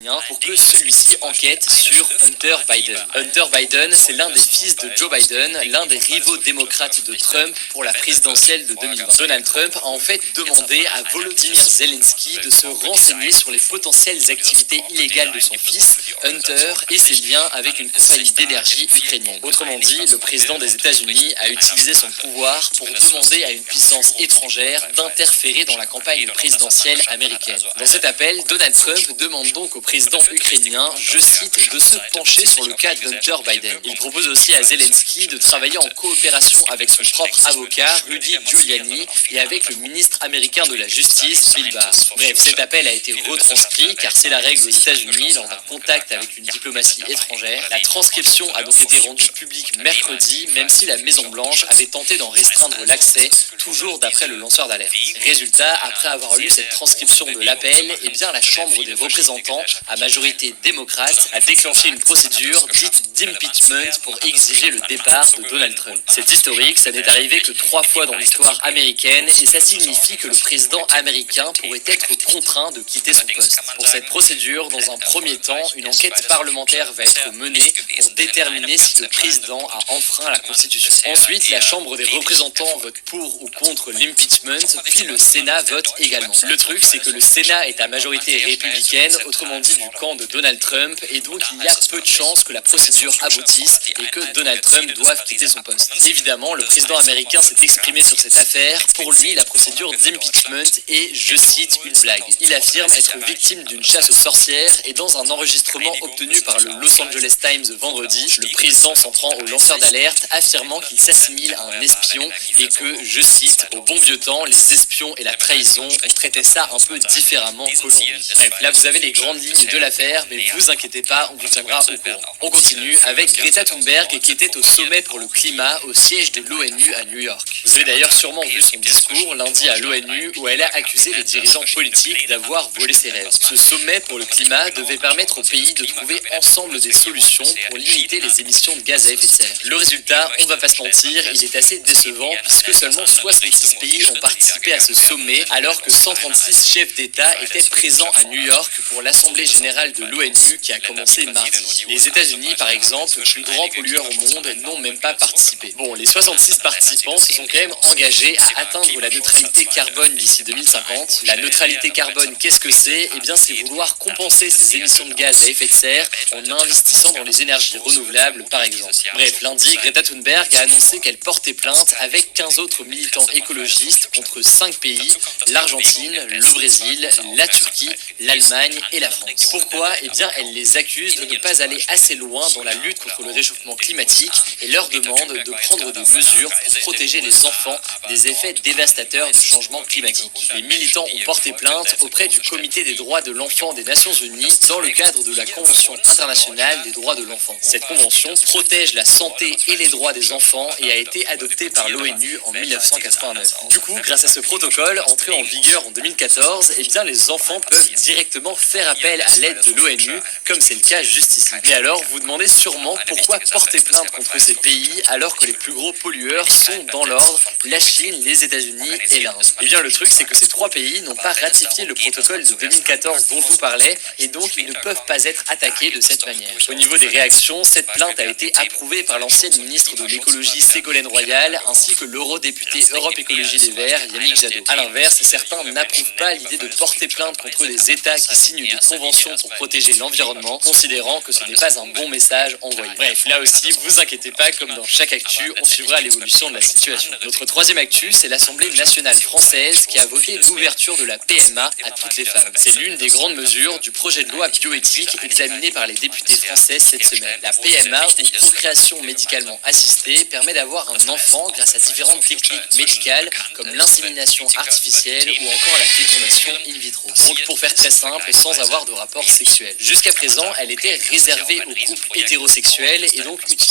pour que celui-ci enquête sur Hunter Biden. Hunter Biden, c'est l'un des fils de Joe Biden, l'un des rivaux démocrates de Trump pour la présidentielle de 2020. Donald Trump a en fait demandé à Volodymyr Zelensky de se renseigner sur les potentielles activités illégales de son fils, Hunter, et ses liens avec une compagnie d'énergie ukrainienne. Autrement dit, le président des États-Unis a utilisé son pouvoir pour demander à une puissance étrangère d'interférer dans la campagne présidentielle américaine. Dans cet appel, Donald Trump demande donc au président ukrainien, je cite, de se pencher sur le cas d'Hunter Biden. Il propose aussi à Zelensky de travailler en coopération avec son propre avocat, Rudy Giuliani, et avec le ministre américain de la Justice, Bill Barr. Bref, cet appel a été retranscrit, car c'est la règle aux États-Unis lors d'un contact avec une diplomatie étrangère. La transcription a donc été rendue publique mercredi, même si la Maison-Blanche avait tenté d'en restreindre l'accès, toujours d'après le lanceur d'alerte. Résultat, après avoir lu cette transcription de l'appel, eh bien la Chambre des représentants, à majorité démocrate, a déclenché une procédure dite d'impeachment pour exiger le départ de Donald Trump. C'est historique, ça n'est arrivé que 3 fois dans l'histoire américaine et ça signifie que le président américain pourrait être contraint de quitter son poste. Pour cette procédure, dans un premier temps, une enquête parlementaire va être menée pour déterminer si le président a enfreint la Constitution. Ensuite, la Chambre des représentants vote pour ou contre l'impeachment, puis le Sénat vote également. Le truc, c'est que le Sénat est à majorité républicaine, autrement dit du camp de Donald Trump, et donc il y a peu de chances que la procédure aboutisse et que Donald Trump doive quitter son poste. Évidemment, le président américain s'est exprimé sur cette affaire. Pour lui, la procédure d'impeachment est, je cite, une blague. Il affirme être victime d'une chasse aux sorcières et dans un enregistrement obtenu par le Los Angeles Times vendredi, le président s'en prend au lanceur d'alerte, affirmant qu'il s'assimile à un espion et que, je cite, au bon vieux temps, les espions et la trahison, on traitait ça un peu différemment qu'aujourd'hui. Bref, là vous avez les grandes lignes de l'affaire, mais vous inquiétez pas, on vous tiendra au courant. On continue avec Greta Thunberg qui était au sommet pour le climat au siège de l'ONU à New York. Vous avez d'ailleurs sûrement vu son discours lundi à l'ONU où elle a accusé les dirigeants politiques d'avoir volé ses rêves. Ce sommet pour le climat devait permettre aux pays de trouver ensemble des solutions pour limiter les émissions de gaz à effet de serre. Le résultat, on va pas se mentir, il est assez décevant puisque seulement 66 pays ont participé à ce sommet alors que 136 chefs d'État étaient présents à New York pour l'Assemblée générale de l'ONU qui a commencé mardi. Les États-Unis, par exemple, le plus grand pollueur au monde, n'ont même pas participé. Bon, les 66 participants se sont quand même engagés à atteindre la neutralité carbone d'ici 2050. La neutralité carbone, qu'est-ce que c'est? Eh bien, c'est vouloir compenser ces émissions de gaz à effet de serre en investissant dans les énergies renouvelables, par exemple. Bref, lundi, Greta Thunberg a annoncé qu'elle portait plainte avec 15 autres militants écologistes contre 5 pays, l'Argentine, le Brésil, la Turquie, l'Allemagne et la France. Pourquoi? Eh bien, elle les accuse de ne pas aller assez loin dans la lutte contre le réchauffement climatique et leur demande de prendre des mesures pour protéger les enfants des effets dévastateurs du changement climatique. Les militants ont porté plainte auprès du Comité des droits de l'enfant des Nations Unies dans le cadre de la Convention internationale des droits de l'enfant. Cette convention protège la santé et les droits des enfants et a été adoptée par l'ONU en 1989. Du coup, grâce à ce protocole, entré en vigueur en 2014, eh bien les enfants peuvent directement faire appel à l'aide de l'ONU, comme c'est le cas juste ici. Mais alors, vous demandez sûrement pourquoi porter plainte contre ces pays alors que les plus gros pollueurs sont dans l'ordre, la Chine, les États-Unis et l'Inde. Eh bien le truc, c'est que ces 3 pays n'ont pas ratifié le protocole de 2014 dont je vous parlais et donc ils ne peuvent pas être attaqués de cette manière. Au niveau des réactions, cette plainte a été approuvée par l'ancienne ministre de l'écologie Ségolène Royal ainsi que l'eurodéputé Europe Écologie Les Verts Yannick Jadot. A l'inverse, certains n'approuvent pas l'idée de porter plainte contre des États qui signent des conventions pour protéger l'environnement, considérant que ce n'est pas un bon message envoyé. Bref, là aussi, vous inquiétez pas, comme dans chaque actu, on suivra l'évolution de la situation. Notre troisième actu, c'est l'Assemblée nationale française qui a voté l'ouverture de la PMA à toutes les femmes. C'est l'une des grandes mesures du projet de loi bioéthique examiné par les députés français cette semaine. La PMA, ou procréation médicalement assistée, permet d'avoir un enfant grâce à différentes techniques médicales comme l'insémination artificielle ou encore la fécondation in vitro. Donc pour faire très simple, sans avoir de rapport sexuel. Jusqu'à présent, elle était réservée aux couples hétérosexuels et donc utilisée